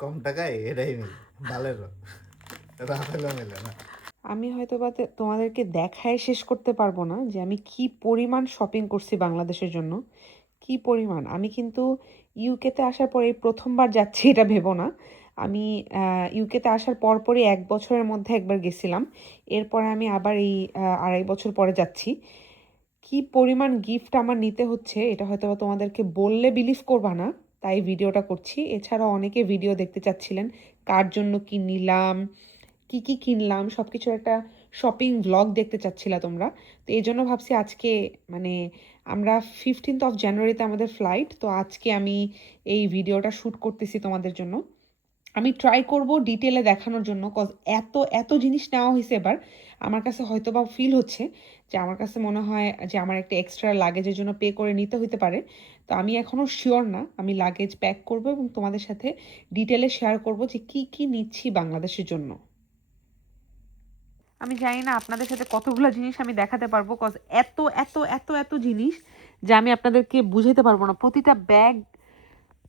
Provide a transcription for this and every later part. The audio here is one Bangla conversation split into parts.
কম টাকায় এটাই বালেরো রাফেলও মেলে না। আমি হয়তো বা তোমাদেরকে দেখায় শেষ করতে পারব না যে আমি কি পরিমাণ শপিং করছি বাংলাদেশের জন্য। কি পরিমাণ? আমি কিন্তু ইউকেতে আসার পরে প্রথমবার যাচ্ছি, এটা ভেবো না। আমি ইউকেতে আসার পরপরই এক বছরের মধ্যে একবার গেছিলাম। এরপরে আমি আবার এই আড়াই বছর পরে যাচ্ছি। কি পরিমাণ গিফট আমার নিতে হচ্ছে, এটা হয়তো তোমাদেরকে বললে বিলিভ করবা না, তাই ভিডিওটা করছি। এছাড়াও অনেকে ভিডিও দেখতে চাচ্ছিলেন, কার জন্য কি নিলাম, কি কি কিনলাম সব কিছুর একটা শপিং ভ্লগ দেখতে চাচ্ছিলা তোমরা। তো এই জন্য ভাবছি আজকে মানে আমরা ফিফটিন্থ অফ জানুয়ারিতে আমাদের ফ্লাইট তো আজকে আমি এই ভিডিওটা শ্যুট করতেছি তোমাদের জন্য। আমি ট্রাই করব ডিটেলে দেখানোর জন্য কজ এত এত জিনিস নেওয়া হয়েছে এবার। আমার কাছে হয়তো বা ফিল হচ্ছে যে আমার কাছে মনে হয় যে আমার একটা এক্সট্রা লাগেজের জন্য পে করে নিতে হইতে পারে। তো আমি এখনও শিওর না। আমি লাগেজ প্যাক করব এবং তোমাদের সাথে ডিটেলে শেয়ার করব যে কি কি নিচ্ছি বাংলাদেশের জন্য। আমি জানি না আপনাদের সাথে কতগুলো জিনিস আমি দেখাতে পারব কজ এত এত এত এত জিনিস যে আমি আপনাদেরকে বুঝাইতে পারব না। প্রতিটা ব্যাগ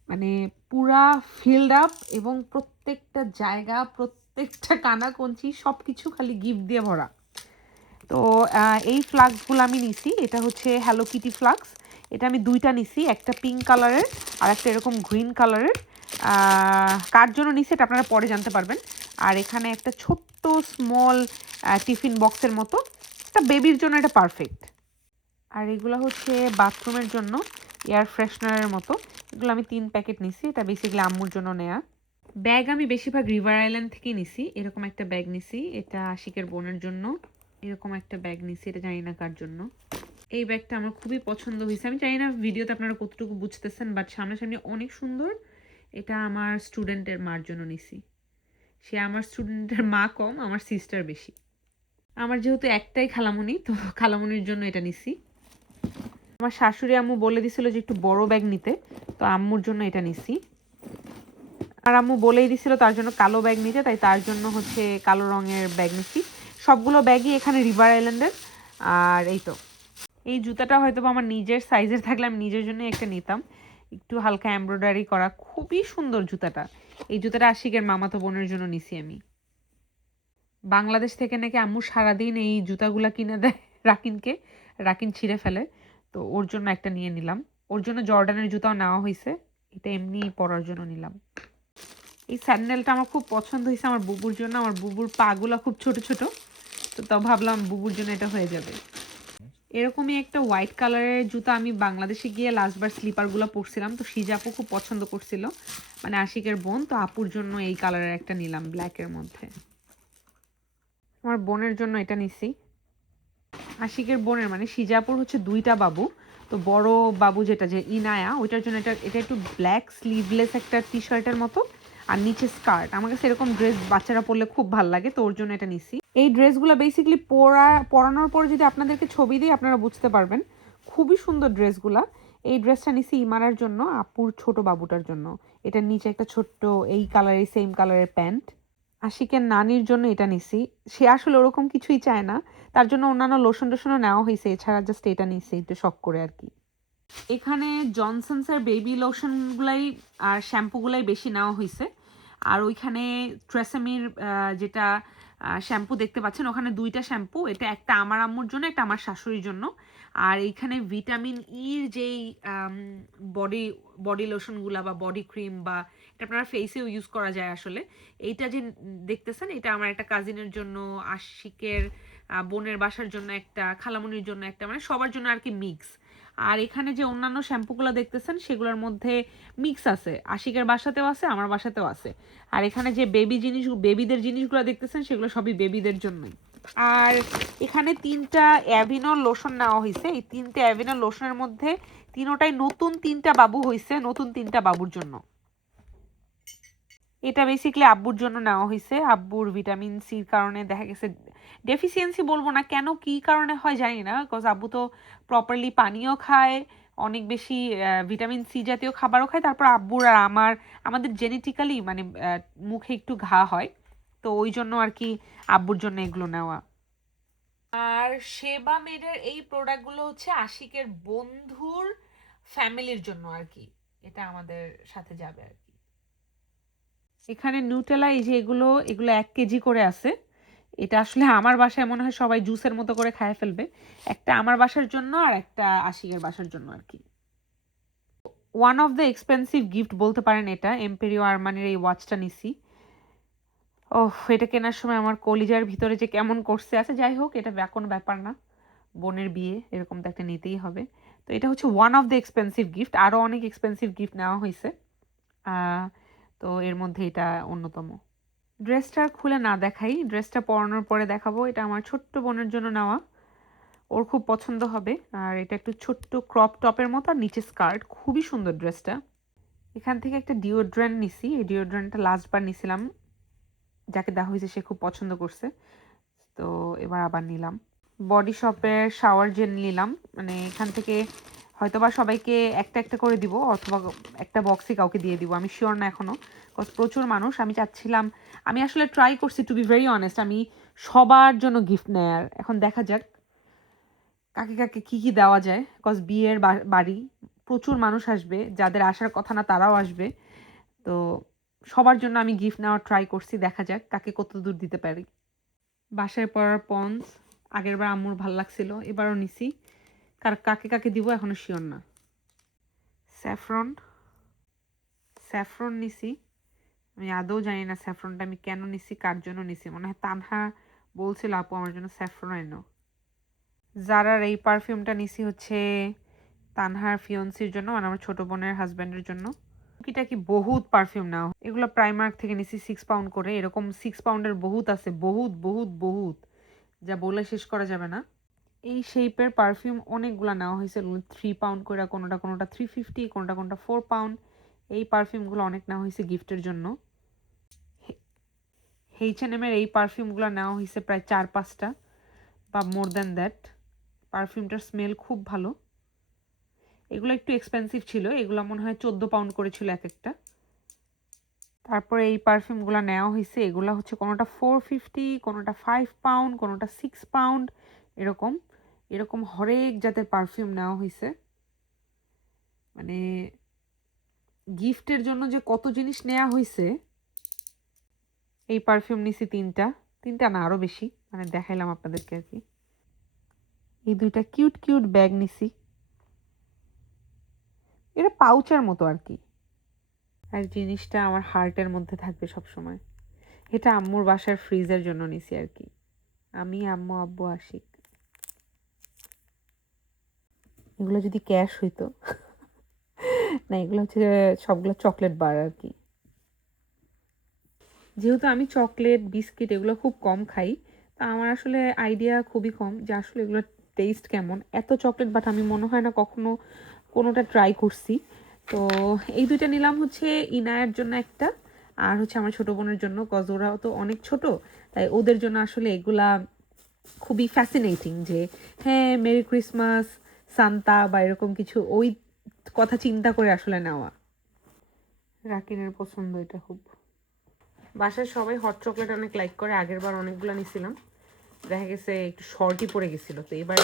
মানে পুরা ফিল্ড আপ এবং প্রত্যেকটা জায়গা, প্রত্যেকটা কানা কঞ্চি সব কিছু খালি গিফট দিয়ে ভরা। তো এই ফ্লাক্সগুলো আমি নিছি। এটা হচ্ছে হ্যালো কিটি ফ্লাক্স এটা আমি দুইটা নিছি, একটা পিঙ্ক কালারের আর একটা এরকম গ্রিন কালারের কার জন্য নিছি এটা আপনারা পরে জানতে পারবেন। আর এখানে একটা ছোট্ট স্মল টিফিন বক্সের মতো। একটা বেবির জন্য এটা পারফেক্ট আর এগুলো হচ্ছে বাথরুমের জন্য এয়ার ফ্রেশনারের মতো। এগুলো আমি তিন প্যাকেট নিছি, এটা বেসিক্যালি আম্মুর জন্য নেয়া। ব্যাগ আমি বেশিরভাগ রিভার আইল্যান্ড থেকেই নিছি, এরকম একটা ব্যাগ নিছি, এটা আশিকের বোনের জন্য, এরকম একটা ব্যাগ নিছি, এটা জানি না কার জন্য। এই ব্যাগটা আমার খুবই পছন্দ হয়েছে, আমি জানি না ভিডিওতে আপনারা কতটুকু বুঝতেছেন বাট সামনাসামনি অনেক সুন্দর, এটা আমার স্টুডেন্টের মার জন্য নিছি। সে আমার স্টুডেন্টের মা কম, আমার সিস্টার বেশি। আমার যেহেতু একটাই খালামণি তো খালামণির জন্য এটা নিছি। আমার শাশুড়ি আম্মু বলে দিছিল যে একটু বড় ব্যাগ নিতে, তো আম্মুর জন্য এটা নিছি। আর আম্মু বলেই দিছিল তার জন্য কালো ব্যাগ নিতে, তাই তার জন্য হচ্ছে কালো রঙের ব্যাগ নিছি। সবগুলো ব্যাগই এখানে রিভার আইল্যান্ডের আর এই তো। এই জুতাটা হয়তো আমার নিজের সাইজের থাকলে আমি নিজের জন্য একটা নিতাম। একটু হালকা এমব্রয়ডারি করা খুবই সুন্দর জুতাটা। এই জুতাটা আশিকের মামাতো বোনের জন্য নিছি আমি। বাংলাদেশ থেকে নাকি আম্মু সারাদিন এই জুতাগুলা কিনে দেয় রাকিনকে, রাকিন ছিঁড়ে ফেলে। তো ওর জন্য একটা নিয়ে নিলাম। ওর জন্য জর্ডানের জুতাও নেওয়া হয়েছে এটা এমনি পরার জন্য নিলাম। এই স্যান্ডেলটা আমার খুব পছন্দ হয়েছে আমার বুবুর জন্য। আমার বুবুর পাগুলো খুব ছোট ছোট। তো তাও ভাবলাম বুবুর জন্য এটা হয়ে যাবে। এরকমই একটা হোয়াইট কালারের জুতা আমি বাংলাদেশে গিয়ে লাস্টবার স্লিপারগুলো পরছিলাম। তো সিজা আপু খুব পছন্দ করছিল। মানে আশিকের বোন, তো আপুর জন্য এই কালারের একটা নিলাম ব্ল্যাকের মধ্যে। আমার বোনের জন্য এটা নিছি। আশিকের বোনের মানে সিজাপুর হচ্ছে দুইটা বাবু। তো বড় বাবু যেটা, যে ইনায়া, ওইটার জন্য এটা এটা একটু ব্ল্যাক স্লিভলেস একটা টি শার্টের মতো, আর নিচে স্কার্ট আমার কাছে এরকম ড্রেস বাচ্চারা পরলে খুব ভালো লাগে, তো ওর জন্য এটা নিছি। এই ড্রেসগুলো বেসিক্যালি পরা, পরানোর পর যদি আপনাদেরকে ছবি দিই, আপনারা বুঝতে পারবেন। খুবই সুন্দর ড্রেসগুলা এই ড্রেসটা নিছি ইমারার জন্য, আপুর ছোট বাবুটার জন্য। এটার নিচে একটা ছোট্ট, এই কালারের সেম কালারের প্যান্ট আশিকের নানির জন্য এটা নিছি। সে আসলে ওরকম কিছুই চায় না। তার জন্য অন্যান্য লোশন টোশনও নেওয়া হয়েছে। এছাড়া জাস্ট এটা নিছি, একটু শখ করে আর কি। এখানে জনসনসের বেবি লোশনগুলাই আর শ্যাম্পুগুলাই বেশি নেওয়া হয়েছে। আর ওইখানে ট্রেসেমির যেটা শ্যাম্পু দেখতে পাচ্ছেন, ওখানে দুইটা শ্যাম্পু এটা একটা আমার আম্মুর জন্য, একটা আমার শাশুড়ির জন্য। আর এইখানে ভিটামিন ইর যেই বডি বডি লোশনগুলা বা বডি ক্রিম বা এটা আপনারা ফেসেও ইউজ করা যায় আসলে। এইটা যে দেখতেছেন, এটা আমার একটা কাজিনের জন্য, আশিকের বোনের বাসার জন্য একটা, খালামুনির জন্য একটা মানে সবার জন্য আর কি মিক্স আর এখানে যে অন্যান্য শ্যাম্পুগুলো দেখতেছেন, সেগুলোর মধ্যে মিক্স আছে। আশিকের বাসাতেও আছে, আমার বাসাতেও আছে। আর এখানে যে বেবি জিনিস বেবিদের জিনিসগুলো দেখতেছেন, সেগুলো সবই বেবিদের জন্যই। আর এখানে তিনটা অ্যাভিনোর লোশন নেওয়া হয়েছে এই তিনটে অ্যাভিনোর লোশনের মধ্যে তিনোটাই নতুন তিনটা বাবু হয়েছে নতুন তিনটা বাবুর জন্য। এটা বেসিক্যালি আব্বুর জন্য নেওয়া হয়েছে আব্বুর ভিটামিন সির কারণে দেখা গেছে ডেফিসিয়েন্সি বলব না, কেন কি কারণে হয় জানি না বিকজ আব্বু তো প্রপারলি পানিও খায়, অনেক বেশি ভিটামিন সি জাতীয় খাবারও খায়, তারপর আব্বুর আর আমার, আমাদের জেনেটিক্যালি মানে মুখে একটু ঘা হয়, তো ওই জন্য আর কি আব্বুর জন্য এগুলো নেওয়া। আর সেবা মেডের এই প্রোডাক্টগুলো হচ্ছে আশিকের বন্ধুর ফ্যামিলির জন্য আর কি, এটা আমাদের সাথে যাবে আর কি। এখানে নিউটেলা এই যে এগুলো এগুলো এক কেজি করে আছে। এটা আসলে আমার বাসায় মনে হয় সবাই জুসের মতো করে খায় ফেলবে। একটা আমার বাসার জন্য আর একটা আশিকের বাসার জন্য আর কি। One of the expensive gift বলতে পারেন এটা এম্পেরিও আরমানির এই ওয়াচটা নিছি। ও এটা কেনার সময় আমার কলিজার ভিতরে যে কেমন করছে আছে, যাই হোক, এটা কোনো ব্যাপার না। বোনের বিয়ে, এরকম তো একটা নিতেই হবে। তো এটা হচ্ছে one of the expensive gift আরও অনেক এক্সপেন্সিভ গিফট নেওয়া হয়েছে তো এর মধ্যে এটা অন্যতম। ড্রেসটা খুলে না দেখাই, ড্রেসটা পরানোর পরে দেখাবো। এটা আমার ছোট্ট বোনের জন্য নেওয়া। ওর খুব পছন্দ হবে। আর এটা একটু ছোট্ট ক্রপ টপের মতো আর নিচে স্কার্ট। খুবই সুন্দর ড্রেসটা। এখান থেকে একটা ডিওড্রেন্ট নিছি। এই ডিওড্রেন্টটা লাস্টবার নিছিলাম। যাকে দেওয়া হয়েছে সে খুব পছন্দ করছে। তো এবার আবার নিলাম। বডি শপের শাওয়ার জেল নিলাম। মানে এখান থেকে হয়তোবা সবাইকে একটা একটা করে দিব অথবা একটা বক্সে কাউকে দিয়ে দিব, আমি শিওর না এখনও কজ প্রচুর মানুষ, আমি চাচ্ছিলাম, আমি আসলে ট্রাই করছি টু বি ভেরি অনেস্ট আমি সবার জন্য গিফট নেয়ার। এখন দেখা যাক কাকে কাকে কী কী দেওয়া যায় কজ বিয়ের বা- বাড়ি, প্রচুর মানুষ আসবে, যাদের আসার কথা না তারাও আসবে। তো সবার জন্য আমি গিফট নেওয়ার ট্রাই করছি, দেখা যাক কাকে কত দূর দিতে পারি। বাসায় পড়ার পন্স আগের বার আম্মুর ভালো লাগছিল, এবারও নিছি। কার কাকে কাকে দিব এখনও শিওর না। স্যাফরন। স্যাফরন নিছি। আমি আদৌ জানি না স্যাফরনটা আমি কেন নিছি কার জন্য নিছি। মনে হয় তানহা বলছিল আপু আমার জন্য স্যাফরন এনো জারার এই পারফিউমটা নিছি হচ্ছে তানহার ফিয়ন্সির জন্য মানে আমার ছোট বোনের হাজব্যান্ডের জন্য। কিটা কি বহুত পারফিউম নাও এগুলো প্রাইমার্ক থেকে নিছি সিক্স পাউন্ড করে। এরকম সিক্স পাউন্ডের বহুত আছে। বহুত বহুত বহুত। যা বলে শেষ করা যাবে না। এই শেপের পারফিউম অনেকগুলো নেওয়া হয়েছে। থ্রি পাউন্ড করে কোনোটা কোনোটা থ্রি ফিফটি কোনোটা কোনোটা ফোর পাউন্ড এই পারফিউমগুলো অনেক নেওয়া হয়েছে গিফটের জন্য। এইচ এন এমের এই পারফিউমগুলো নেওয়া হয়েছে প্রায় চার পাঁচটা বা মোর দ্যান দ্যাট পারফিউমটার স্মেল খুব ভালো। এগুলো একটু এক্সপেন্সিভ ছিল, এগুলো মনে হয় চোদ্দ পাউন্ড করেছিল এক একটা। তারপরে এই পারফিউমগুলো নেওয়া হয়েছে, এগুলো হচ্ছে কোনোটা ফোর ফিফটি কোনোটা ফাইভ পাউন্ড কোনোটা সিক্স পাউন্ড এরকম। এরকম হরেক জাতের পারফিউম নেওয়া হয়েছে মানে গিফটের জন্য যে কত জিনিস নেওয়া হয়েছে এই পারফিউম নিছি তিনটা। তিনটা না আরও বেশি। মানে দেখাইলাম আপনাদেরকে আর কি। এই দুইটা কিউট কিউট ব্যাগ নিছি। এটা পাউচার মতো আর কি। আর জিনিসটা আমার হার্টের মধ্যে থাকবে সব সময় এটা আম্মুর বাসার ফ্রিজের জন্য নিছি আর কি। আমি, আম্মু, আব্বু, আশিক। এগুলো যদি ক্যাশ হইতো, না, এগুলো হচ্ছে সবগুলো চকলেট বার আর কি যেহেতু আমি চকলেট বিস্কিট এগুলো খুব কম খাই, তা আমার আসলে আইডিয়া খুবই কম যে আসলে এগুলোর টেস্ট কেমন। এত চকলেট বাট আমি মনে হয় না কখনো কোনোটা ট্রাই করছি। তো এই দুইটা নিলাম হচ্ছে ইনায়ের জন্য একটা, আর হচ্ছে আমার ছোটো বোনের জন্য কজ ওরাও তো অনেক ছোট, তাই ওদের জন্য আসলে এগুলা খুবই ফ্যাসিনেটিং যে হ্যাঁ মেরি ক্রিসমাস সান্তা বা এরকম কিছু ওই কথা চিন্তা করে আসলে নেওয়া। রাকিনের পছন্দ এটা খুব। বাসায় সবাই হট চকলেট অনেক লাইক করে আগের বার অনেকগুলো নিছিলাম। দেখা গেছে একটু শর্টই পড়ে গেছিল তো এবার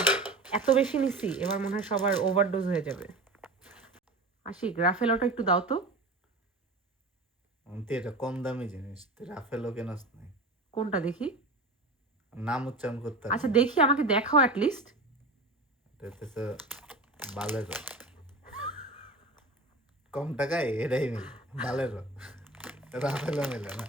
এত বেশি নিছি এবার মনে হয় সবার ওভারডোজ হয়ে যাবে। আসি গ্রাফেলোটা একটু দাও তো। এটা কম দামি জিনিস রাফেলো কেনাস নাই কোনটা দেখি? নাম উচ্চারণ করতে আচ্ছা দেখি আমাকে দেখাও অ্যাটলিস্ট এটা হচ্ছে বালেরো কম টাকায় এটাই মিলে বালেরো রাফেলো মিলে না।